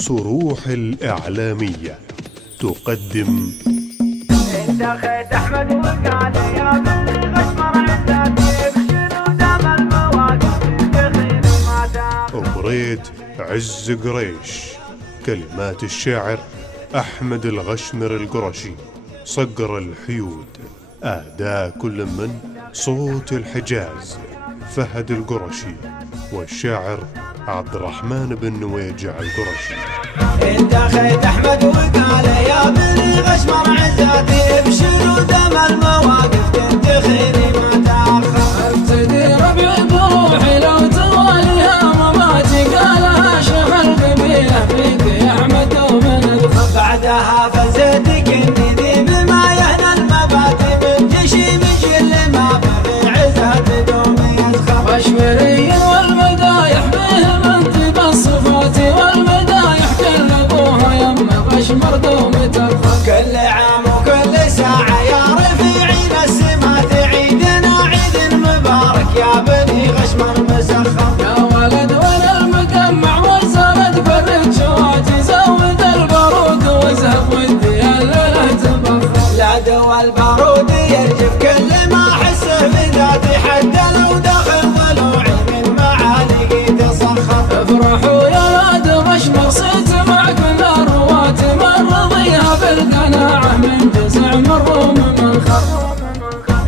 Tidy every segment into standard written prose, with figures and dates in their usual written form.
صروح الإعلامية تقدم انت خيت احمد وقال يا بني غشمر عزتي بشنو دام المواقف تخيل ما تاخذ. أمريت عز قريش. كلمات الشاعر أحمد الغشمر القرشي. صقر الحيود. أداء كل من صوت الحجاز فهد القرشي والشاعر عبد الرحمن بن نويجع القرشي. انت خيت احمد وقال يا بني غشمر عزتي بشنو دام المواقف تنتخيني ما تاخر. ابتدي ربعي بروحي لو تواليها مماتي قالها شيخ القبيله فيك يا احمد ومن ادخل. بعدها فزتك اني ذي بما يهنى المبادئ من جشي من كل ما بغي عزها تدوم يدخل. غشمري والمدايح به منطق الصفات والمدايح كل ابوها يمه غشمر دوم تدخل. كل عام وكل ساعة يا رفيعين السمات عيدنا عيد مبارك يا بني غشمر مسخر. يا ولد وانا المجمع وزارة برد شواتي زود البارود وازهق ودي الليلة تبخر. لا دوا البارود يرجف كل ما احسه في ذاتي حتى لو دخل ضلوعي من معالقي تصخر. افرحوا يا ولد غشمر صيت معك من الروات من رضيها بالقناعة من جزع من روم من خر.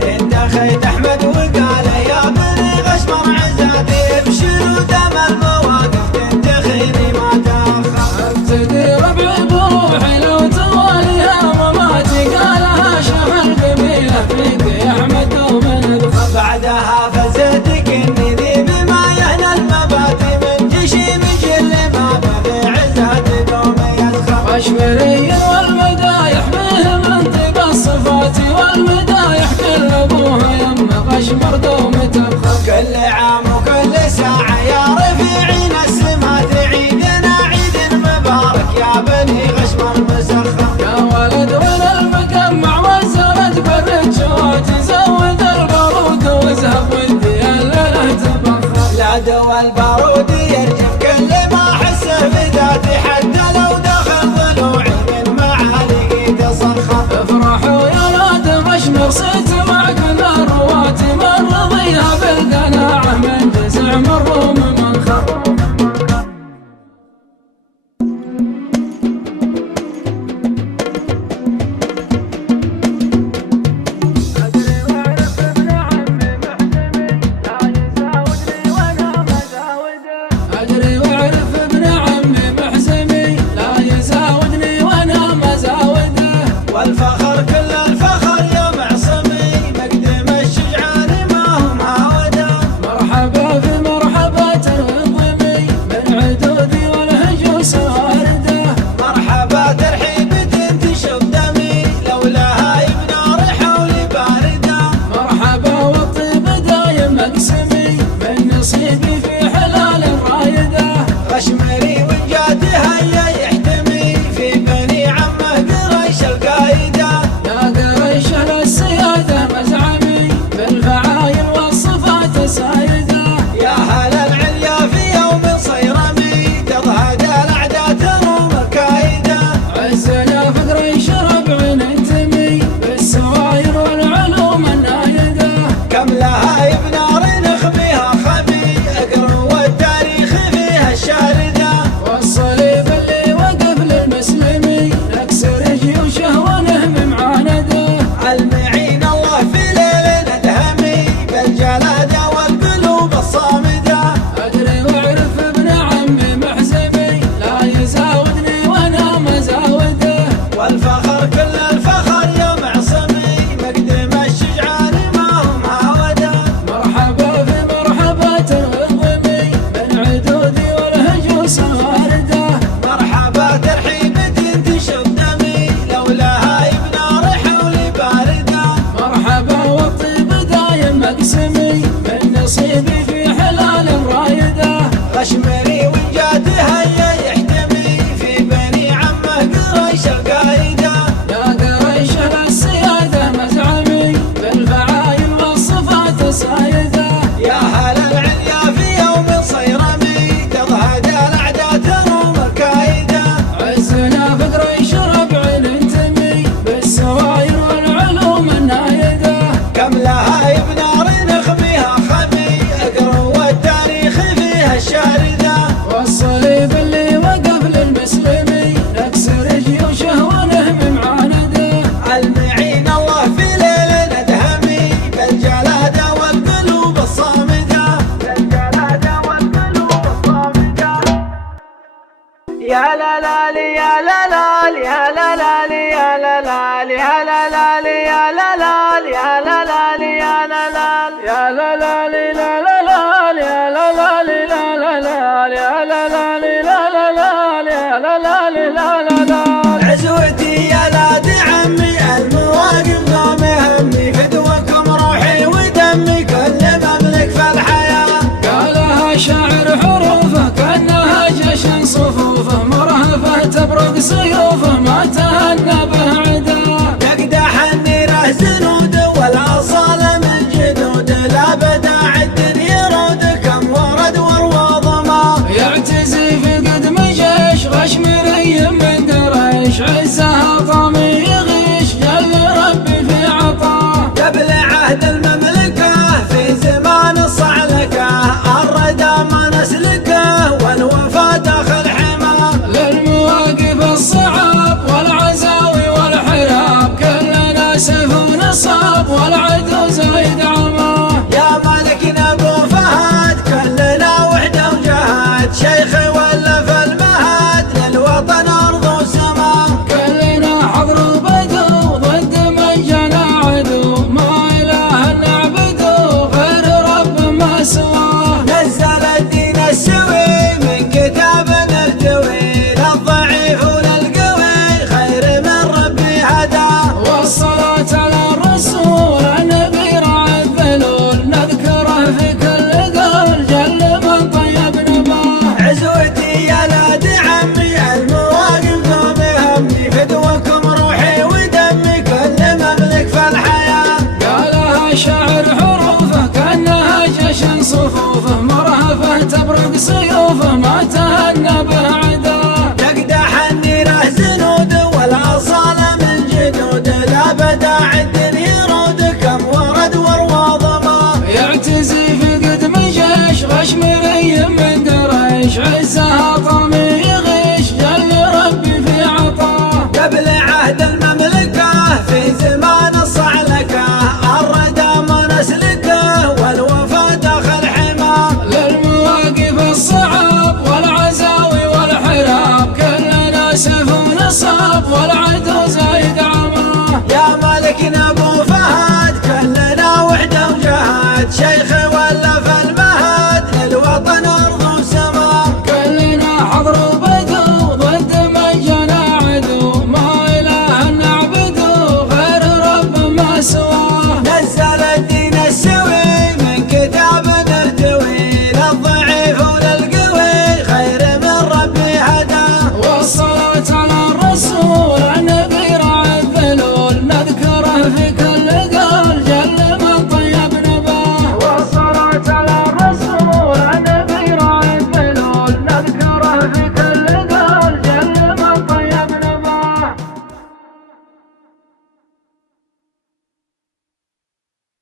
انت خيت احمد وقال يا بني غشمر عزتي بشنو دام المواقف تنتخيني ما تاخر. ابتدي ربعي بروحي لو تواليها مماتي قالها شيخ القبيله فيك يا احمد ومن ادخل. بعدها فزتك اني ذي بما يهنى المبادئ من جشي من كل ما بغي عزها تدوم يدخل. غشمري والمدايح به منطق الصفات والمدايح كل ابوها يمه غشمر دوم تدخل. كل عام وكل ساعة يا رفيعين السمات عيدنا عيد مبارك يا بني غشمر مسخر. يا ولد وانا المجمع وزارة برد شواتي زود البارود وازهق ودي الليلة تبخر. لا دوا البارود يرجف كل ما احسه في ذاتي حتى لو دخل ضلوعي من معالقي تصخر. افرحوا يا ولد غشمر صيت معك من الروات من رضيها بالقناعة من جزع من روم من خر. أدري وأعرف ابن عمي محزمي لا يزاودني وأنا مزاوده. والفخر كل الفخر يا معصمي مقدم الشجعان ما هو معوده. مرحبا في مرحبا تنظمي من عدودي والهجوس وارده. مرحبا ترحيب تنتشف دمي لولاها يبنى حولي بارده. مرحبا والطيب دايم مقسمي من نصيبي في حلال رايده. غشمري وجاته هيا يحتمي في بني عمه قريش القايده. يا قريش للسيادة مزعمي بالفعايل والصفات سايده. يا هلا العليا في يوم صيرمي تضهد الاعداء تروم الكايده. عزنا في قريش ربع ننتمي بالسواير والعلوم النايده. كم لها بنار نخبيها خبي اقروا والتاريخ فيها الشارده. والصليب اللي وقف للمسلمي نكسر جيوشه ونهم معانده. المعين الله في ليل ندهمي بالجلاده والقلوب الصامده. أدري وأعرف ابن عمي محزمي لا يزاودني وأنا مزاوده. والفخر كل الفخر يا معصمي مقدم الشجعان ما هو معوده. مرحبا في مرحبا تنظمي من عدودي والهجوس وارده. مرحبا ترحيب تنتشف دمي لولاها يبنى حولي بارده. مرحبا والطيب دايم مقسمي من نصيبي في حلال رايده. غشمري وجاته هيا يحتمي في بني عمه قريش القايده. يا قريش للسيادة مزعمي بالفعايل والصفات سايده. يا هلا العليا في يوم صيرمي تضهد الاعداء تروم الكايده. يا لا لا لي يا لا لا لي يا لا لا لي يا لا لا لي يا لا لا لي يا لا لا لي يا لا لا لي يا لا لا يا لا لا لي لا لا لا يا لا لا لي لا لا لا يا لا لا لي لا لا لا يا لا لا لي لا لا لا عزوتي يا لاد عمي المواقف قوم همي فدوكم روحي ودمي كل مملك في الحياة قالها شاعر حروفه كأنها جيش صفوفه مرهفه تبرق سيوفه ما تهنى به عدا يقدح النيره زنود والأصالة من جدود لا بداع الدنيا رود كم ورد وروض ما يعتزي في قدم جيش غشمري من قريش عزها طامي يغيش جل ربي في عطاه قبل عهد المملكة في زمان الصعلكة الردى ما نسلكه والوفا داخل حماه للمواقف الصعاب والعزاوي والحراب كلنا سيف ونصاب والعدو زايد عماه يا ملكنا ابو فهد كلنا وحده وجهاد شيخي ولا في المهد للوطن ارض وسماء كلنا حضر بدو ضد من جنى عدو ما اله نعبدو غير رب ما سواه نزل الدين السوي من كتاب نرتوي للضعيف وللقوي خير من ربي هداه والصلاة على الرسول النبي راعي الذلول نذكره في كل قول جل من طيب نباه عزوتي يا لاد عمي المواقف قوم همي فدوكم روحي ودمي كل مملك في الحياة قالها شاعر حروفه كأنها جيش صفوفه مرهفه تبرق سيوفه ما تهنى به عدا يقدح النيره زنود والأصالة من جدود لا بداع الدنيا رود كم ورد وروض ما يعتزي في قدم جيش غشمري من قريش عزها طامي يغيش جل ربي في عطاه قبل عهد المملكة في زمان الصعلكة الردى ما نسلكه والوفا داخل حماه للمواقف الصعاب والعزاوي والحراب كلنا سيف ونصاب والعدو زايد عماه يا ملكنا ابو فهد كلنا وحده وجهاد شيخي ولا في